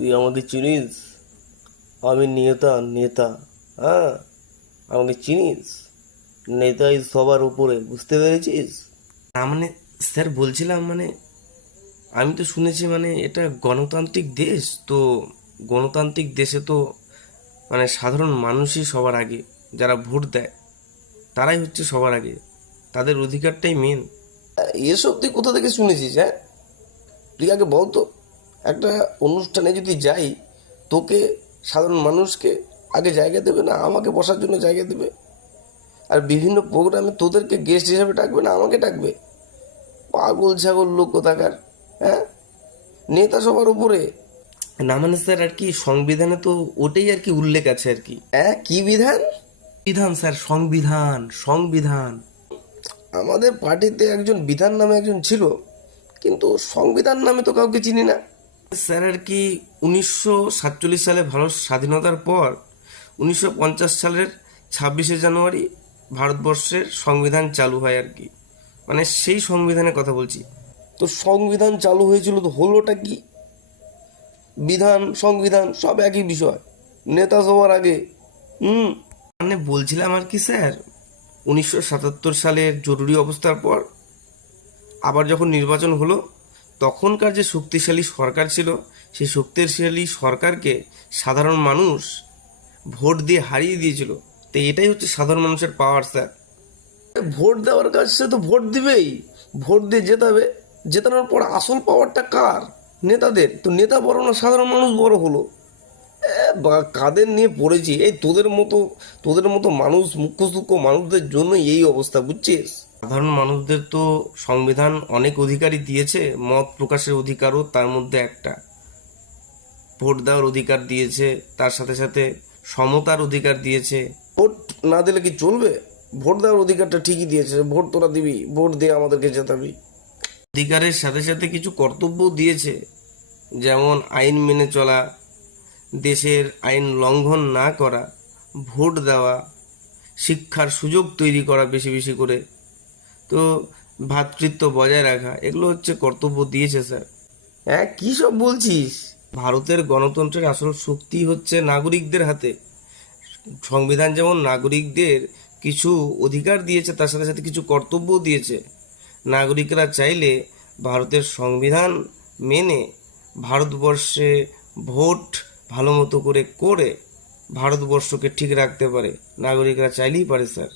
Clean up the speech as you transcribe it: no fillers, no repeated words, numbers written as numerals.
তুই আমাকে চিনিস? আমি নেতা, নেতা। হ্যাঁ, আমাকে চিনিস? নেতাই সবার উপরে, বুঝতে পেরেছিস? না মানে স্যার বলছিলাম মানে আমি তো শুনেছি মানে এটা গণতান্ত্রিক দেশ তো। গণতান্ত্রিক দেশে তো মানে সাধারণ মানুষই সবার আগে, যারা ভোট দেয় তারাই হচ্ছে সবার আগে, তাদের অধিকারটাই মেন। এসব তুই কোথা থেকে শুনেছিস? হ্যাঁ, তুই আগে বল তো, একটা অনুষ্ঠানে যদি যাই, তোকে সাধারণ মানুষকে আগে জায়গা দেবে না আমাকে বসার জন্য জায়গা দেবে? আর বিভিন্ন প্রোগ্রামে তোদেরকে গেস্ট হিসাবে ডাকবে না আমাকে ডাকবে? পাগল ছাগল লোক কোথাকার। হ্যাঁ, নেতা সবার উপরে। না মানে স্যার আর কি সংবিধানে তো ওটাই আর কি উল্লেখ আছে আর কি। হ্যাঁ, কি বিধান? বিধান স্যার, সংবিধান, সংবিধান। আমাদের পার্টিতে একজন বিধান নামে একজন ছিল, কিন্তু সংবিধান নামে তো কাউকে চিনি না। স্যার আর কি 1947 সালে ভারত স্বাধীনতার পর 1950 সালের 26শে জানুয়ারি ভারতবর্ষের সংবিধান চালু হয় আর কি। মানে সেই সংবিধানের কথা বলছি। তো সংবিধান চালু হয়েছিল তো হলোটা কি? বিধান সংবিধান সব একই বিষয়, নেতা সবার আগে। মানে বলছিলাম আর কি স্যার, 1977 সালের জরুরি অবস্থার পর আবার যখন নির্বাচন হলো, তখনকার যে শক্তিশালী সরকার ছিল, সেই শক্তিশালী সরকারকে সাধারণ মানুষ ভোট দিয়ে হারিয়ে দিয়েছিল। তো এটাই হচ্ছে সাধারণ মানুষের পাওয়ার স্যার। ভোট দেওয়ার কাজ, সে তো ভোট দিবেই, ভোট দিয়ে জেতাবে। জেতানোর পর আসল পাওয়ারটা কার? নেতাদের। তো নেতা বড় না সাধারণ মানুষ বড় হলো? কাদের নিয়ে পড়েছি এই তোদের মতো মানুষ, মুখ্য সূক্ষ্ম মানুষদের জন্য এই অবস্থা, বুঝছিস? সাধারণ মানুষদের তো সংবিধান অনেক অধিকারই দিয়েছে, মত প্রকাশের অধিকারও তার মধ্যে একটা, ভোট দেওয়ার অধিকার দিয়েছে, তার সাথে সাথে সমতার অধিকার দিয়েছে। ভোট না দিলে কি চলবে? ভোট দেওয়ার অধিকারটা ঠিকই দিয়েছে, ভোট তোরা দিবি, ভোট দিয়ে আমাদেরকে জেতাবি। অধিকারের সাথে সাথে কিছু কর্তব্যও দিয়েছে, যেমন আইন মেনে চলা, দেশের আইন লঙ্ঘন না করা, ভোট দেওয়া, শিক্ষার সুযোগ তৈরি করা বেশি বেশি করে, তো ভ্রাতৃত্ব বজায় রাখা, এগুলো হচ্ছে কর্তব্য দিয়েছে স্যার। হ্যাঁ, কী সব বলছিস? ভারতের গণতন্ত্রের আসল শক্তি হচ্ছে নাগরিকদের হাতে। সংবিধান যেমন নাগরিকদের কিছু অধিকার দিয়েছে, তার সাথে সাথে কিছু কর্তব্যও দিয়েছে। নাগরিকরা চাইলে ভারতের সংবিধান মেনে ভারতবর্ষে ভোট ভালো মতো করে ভারতবর্ষকে ঠিক রাখতে পারে। নাগরিকরা চাইলেই পারে স্যার।